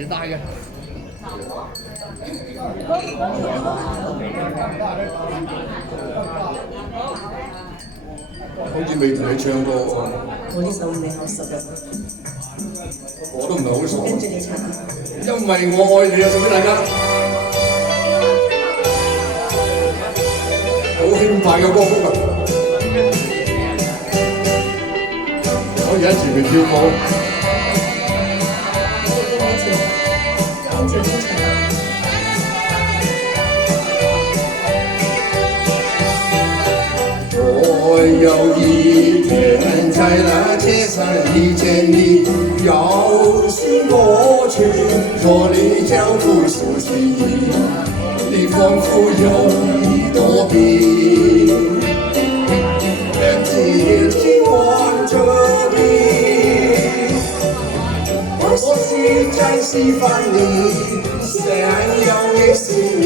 自帶嘅。好似未同你唱過喎。我呢首唔係好熟嘅，我都唔係好熟。跟住你唱。因為我愛你啊，送俾大家。好輕快嘅歌曲啊！可以喺前面跳舞。跟住唱。我有一天在那街上遇見你，繞行過去，我的腳步熟悉你仿佛有一朵雲，兩隻眼睛望着你，我實在喜歡你，想要你是你，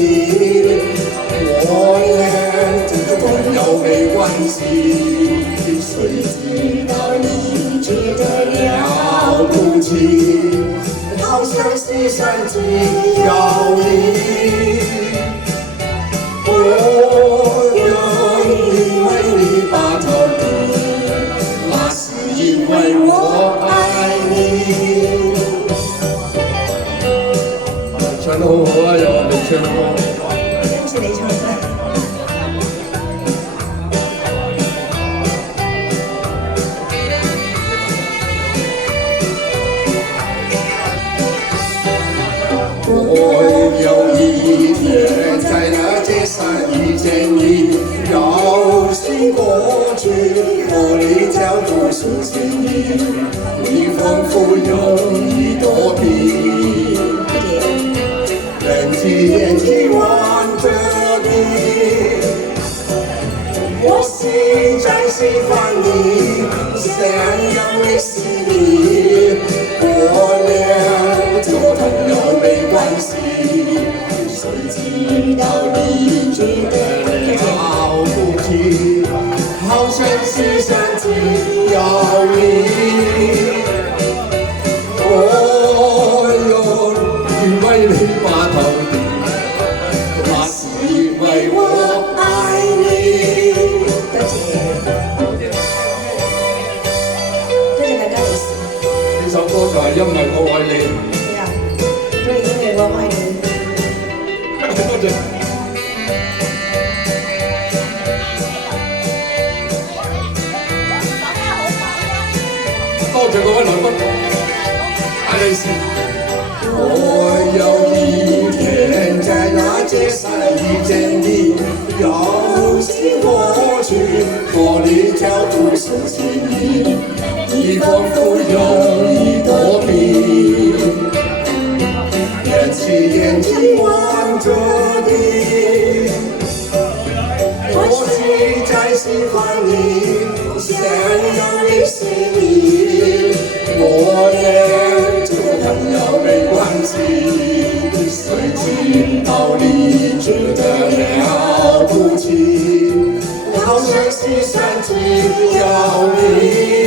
我連這個朋友沒關係，誰知道你覺得了不起，好像世上只有你。我因為你把頭低，那是因為我愛你。唱得好好啊，又你唱歌。跟住你唱先。我有一天在那街上遇見你，繞行過去，我的腳步熟悉你仿佛有一朵雲，兩隻眼睛望着你，我實在喜歡你，想要你是你，我連這個朋友沒關係，誰知道你覺得了不起，好像世上只有你。我因為你把頭低，那是因為我愛你。多謝大家嚟試。呢首歌就係因為我愛你。係啊，都係因為我愛你。多謝。多謝各位來賓，大利是。我有一天在那街上遇見你，繞行過去，我的腳步熟悉你仿佛有一朵雲，兩隻眼睛望着你，我實在喜歡你，想要你是你，我連這個朋友沒關係，誰知道你覺得了不起，好像世上只有你。